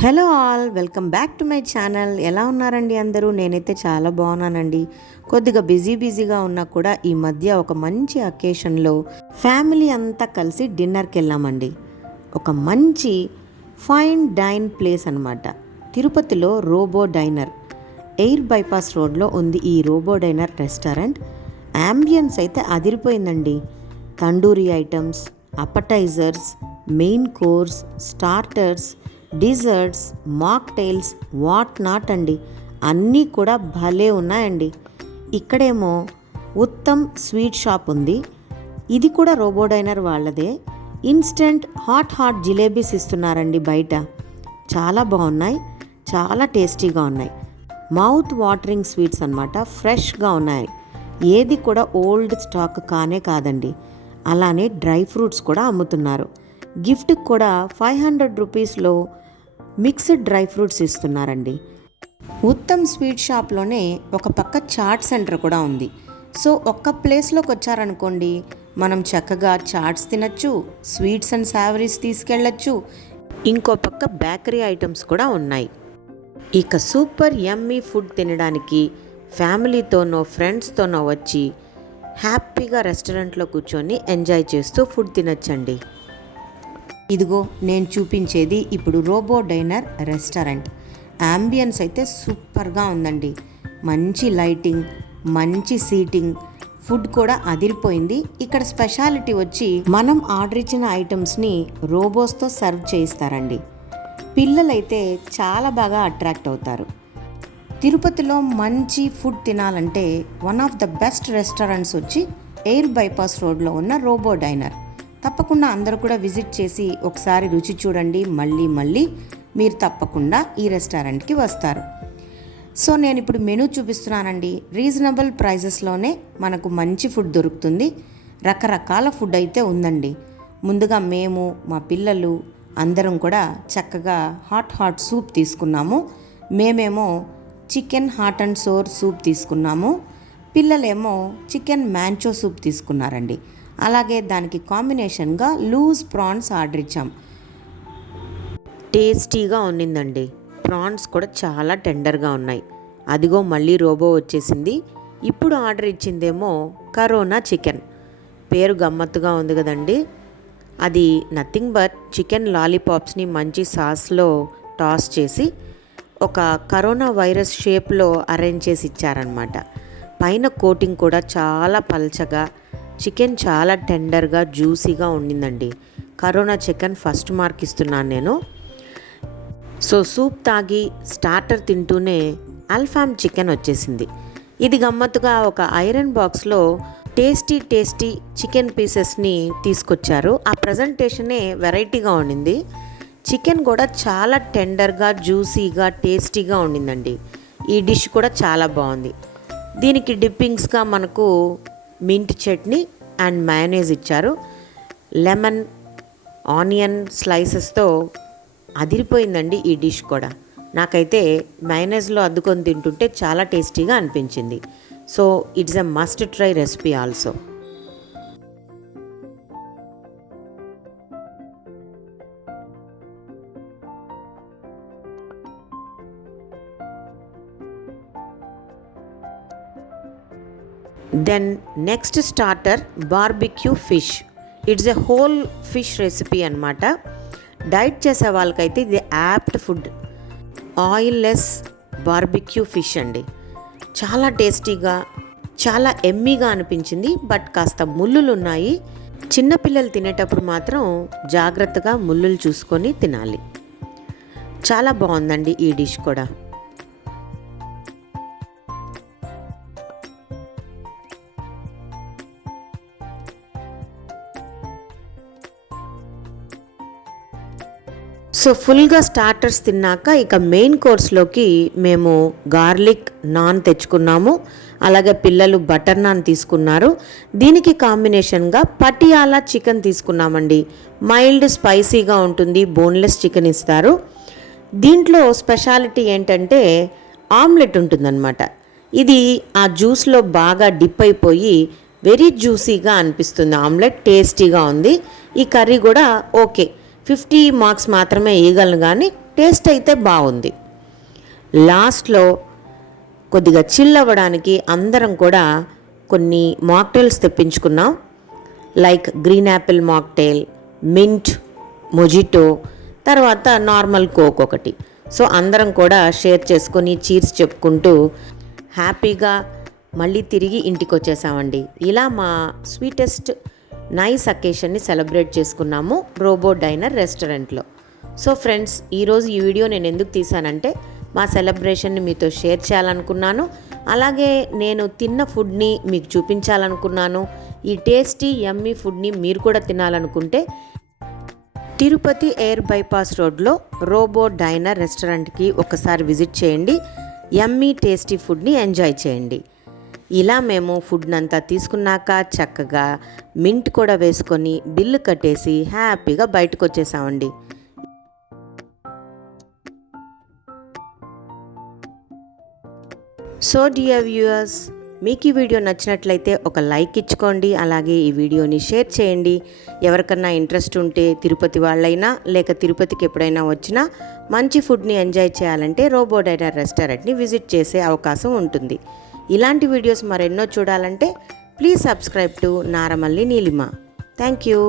Hello all, welcome back to my channel. ఎలా ఉన్నారండి అందరూ? నేనైతే చాలా బాగున్నానండి. కొద్దిగా బిజీగా ఉన్నా కూడా ఈ మధ్య ఒక మంచి అకేషన్లో ఫ్యామిలీ అంతా కలిసి డిన్నర్కి వెళ్ళామండి. ఒక మంచి ఫైన్ డైన్ ప్లేస్ అనమాట. తిరుపతిలో రోబో డైనర్, ఎయిర్ బైపాస్ రోడ్లో ఉంది ఈ రోబో డైనర్ రెస్టారెంట్. యాంబియన్స్ అయితే అదిరిపోయిందండి. Tandoori items, appetizers, main course, starters, desserts, mocktails, what not అండి, అన్నీ కూడా భలే ఉన్నాయండి. ఇక్కడేమో ఉత్తమ్ స్వీట్ షాప్ ఉంది. ఇది కూడా రోబో డైనర్ వాళ్ళదే. ఇన్స్టెంట్ హాట్ జిలేబీస్ ఇస్తున్నారండి బయట. చాలా బాగున్నాయి, చాలా టేస్టీగా ఉన్నాయి. మౌత్ వాటరింగ్ స్వీట్స్ అన్నమాట, ఫ్రెష్గా ఉన్నాయి. ఏది కూడా ఓల్డ్ స్టాక్ కానే కాదండి. అలానే డ్రై ఫ్రూట్స్ కూడా అమ్ముతున్నారు. గిఫ్ట్కి కూడా 500 రూపీస్లో మిక్స్డ్ డ్రై ఫ్రూట్స్ ఇస్తున్నారండి. ఉత్తమ్ స్వీట్ షాప్లోనే ఒక పక్క చాట్ సెంటర్ కూడా ఉంది. సో ఒక్క ప్లేస్లోకి వచ్చారనుకోండి, మనం చక్కగా చాట్స్ తినచ్చు, స్వీట్స్ అండ్ సావరీస్ తీసుకెళ్ళచ్చు. ఇంకో పక్క బేకరీ ఐటమ్స్ కూడా ఉన్నాయి. ఇక సూపర్ యమ్మీ ఫుడ్ తినడానికి ఫ్యామిలీతోనో ఫ్రెండ్స్తోనో వచ్చి హ్యాపీగా రెస్టారెంట్లో కూర్చొని ఎంజాయ్ చేస్తూ ఫుడ్ తినచ్చండి. ఇదిగో నేను చూపించేది ఇప్పుడు రోబో డైనర్ రెస్టారెంట్. యాంబియన్స్ అయితే సూపర్గా ఉందండి. మంచి లైటింగ్, మంచి సీటింగ్, ఫుడ్ కూడా అదిరిపోయింది. ఇక్కడ స్పెషాలిటీ వచ్చి మనం ఆర్డర్ ఇచ్చిన ఐటమ్స్ని రోబోస్తో సర్వ్ చేయిస్తారండి. పిల్లలైతే చాలా బాగా అట్రాక్ట్ అవుతారు. తిరుపతిలో మంచి ఫుడ్ తినాలంటే one of the best restaurants వచ్చి ఎయిర్ బైపాస్ రోడ్లో ఉన్న రోబో డైనర్. తప్పకుండా అందరూ కూడా విజిట్ చేసి ఒకసారి రుచి చూడండి. మళ్ళీ మీరు తప్పకుండా ఈ రెస్టారెంట్కి వస్తారు. సో నేను ఇప్పుడు మెనూ చూపిస్తున్నానండి. రీజనబుల్ ప్రైజెస్లోనే మనకు మంచి ఫుడ్ దొరుకుతుంది. రకరకాల ఫుడ్ అయితే ఉందండి. ముందుగా మేము, మా పిల్లలు అందరం కూడా చక్కగా హాట్ సూప్ తీసుకున్నాము. మేమేమో chicken hot and sour soup తీసుకున్నాము. పిల్లలేమో చికెన్ మ్యాంచో సూప్ తీసుకున్నారండి. అలాగే దానికి కాంబినేషన్గా లూజ్ ప్రాన్స్ ఆర్డర్ ఇచ్చాం. టేస్టీగా ఉన్నిందండి. ప్రాన్స్ కూడా చాలా టెండర్గా ఉన్నాయి. అదిగో మళ్ళీ రోబో వచ్చేసింది. ఇప్పుడు ఆర్డర్ ఇచ్చిందేమో కరోనా చికెన్. పేరు గమ్మత్తుగా ఉంది కదండి. అది నథింగ్ బట్ చికెన్ లాలీపాప్స్ని మంచి సాస్లో టాస్ చేసి ఒక కరోనా వైరస్ షేప్లో అరేంజ్ చేసి ఇచ్చారనమాట. పైన కోటింగ్ కూడా చాలా పల్చగా, చికెన్ చాలా టెండర్గా జ్యూసీగా ఉండిందండి. కరోనా చికెన్ ఫస్ట్ మార్క్ ఇస్తున్నాను నేను. సో సూప్ తాగి స్టార్టర్ తింటూనే అల్ఫామ్ చికెన్ వచ్చేసింది. ఇది గమ్మత్తుగా ఒక ఐరన్ బాక్స్లో టేస్టీ చికెన్ పీసెస్ని తీసుకొచ్చారు. ఆ ప్రజెంటేషనే వెరైటీగా ఉండింది. చికెన్ కూడా చాలా టెండర్గా, జ్యూసీగా, టేస్టీగా ఉండిందండి. ఈ డిష్ కూడా చాలా బాగుంది. దీనికి డిప్పింగ్స్గా మనకు మింట్ చట్నీ అండ్ మయోనైజ్ ఇచ్చారు. లెమన్, ఆనియన్ స్లైసెస్తో అదిరిపోయిందండి ఈ డిష్ కూడా. నాకైతే మయోనైజ్లో అద్దుకొని తింటుంటే చాలా టేస్టీగా అనిపించింది. So it's a must try recipe also. Then next starter barbecue fish. It's a whole fish recipe అనమాట. డైట్ చేసే వాళ్ళకైతే ఇది apt food. Oilless barbecue fish అండి. చాలా టేస్టీగా, చాలా ఎమ్మీగా అనిపించింది. బట్ కాస్త ముళ్ళులు ఉన్నాయి. చిన్నపిల్లలు తినేటప్పుడు మాత్రం జాగ్రత్తగా ముళ్ళులు చూసుకొని తినాలి. చాలా బాగుందండి ఈ డిష్ కూడా. సో ఫుల్గా స్టార్టర్స్ తిన్నాక ఇక మెయిన్ కోర్స్లోకి మేము గార్లిక్ నాన్ తెచ్చుకున్నాము. అలాగే పిల్లలు బటర్ నాన్ తీసుకున్నారు. దీనికి కాంబినేషన్గా పటియాలా చికెన్ తీసుకున్నామండి. మైల్డ్ స్పైసీగా ఉంటుంది. బోన్లెస్ చికెన్ ఇస్తారు. దీంట్లో స్పెషాలిటీ ఏంటంటే ఆమ్లెట్ ఉంటుందన్నమాట. ఇది ఆ జ్యూస్లో బాగా డిప్ అయిపోయి వెరీ జ్యూసీగా అనిపిస్తుంది. ఆమ్లెట్ టేస్టీగా ఉంది. ఈ కర్రీ కూడా ఓకే, 50 మార్క్స్ మాత్రమే ఇవ్వగలను, కానీ టేస్ట్ అయితే బాగుంది. లాస్ట్లో కొద్దిగా చిల్ అవ్వడానికి అందరం కూడా కొన్ని మాక్టైల్స్ తెప్పించుకున్నాం. Like green apple mocktail, mint mojito, తర్వాత నార్మల్ కోక్ ఒకటి. సో అందరం కూడా షేర్ చేసుకొని చీర్స్ చెప్పుకుంటూ హ్యాపీగా మళ్ళీ తిరిగి ఇంటికి వచ్చేసామండి. ఇలా మా స్వీటెస్ట్ నైస్ అకేషన్ని సెలబ్రేట్ చేసుకున్నాము రోబో డైనర్ రెస్టారెంట్లో. సో ఫ్రెండ్స్, ఈరోజు ఈ వీడియో నేను ఎందుకు తీసానంటే మా సెలబ్రేషన్ని మీతో షేర్ చేయాలనుకున్నాను. అలాగే నేను తిన్న ఫుడ్ని మీకు చూపించాలనుకున్నాను. ఈ టేస్టీ యమ్మీ ఫుడ్ని మీరు కూడా తినాలనుకుంటే తిరుపతి ఎయిర్ బైపాస్ రోడ్లో రోబో డైనర్ రెస్టారెంట్కి ఒకసారి విజిట్ చేయండి. యమ్మీ టేస్టీ ఫుడ్ని ఎంజాయ్ చేయండి. ఇలా మేము ఫుడ్నంతా తీసుకున్నాక చక్కగా మింట్ కూడా వేసుకొని బిల్లు కట్టేసి హ్యాపీగా బయటకు వచ్చేసామండి. సో డియర్ వ్యూయర్స్, మీకు ఈ వీడియో నచ్చినట్లయితే ఒక లైక్ ఇచ్చుకోండి. అలాగే ఈ వీడియోని షేర్ చేయండి. ఎవరికన్నా ఇంట్రెస్ట్ ఉంటే తిరుపతి వాళ్ళైనా లేక తిరుపతికి ఎప్పుడైనా వచ్చినా మంచి ఫుడ్ని ఎంజాయ్ చేయాలంటే రోబో డైనర్ రెస్టారెంట్ని విజిట్ చేసే అవకాశం ఉంటుంది. ఇలాంటి వీడియోస్ మరెన్నో చూడాలంటే please subscribe to Naramalli Neelima. Thank you.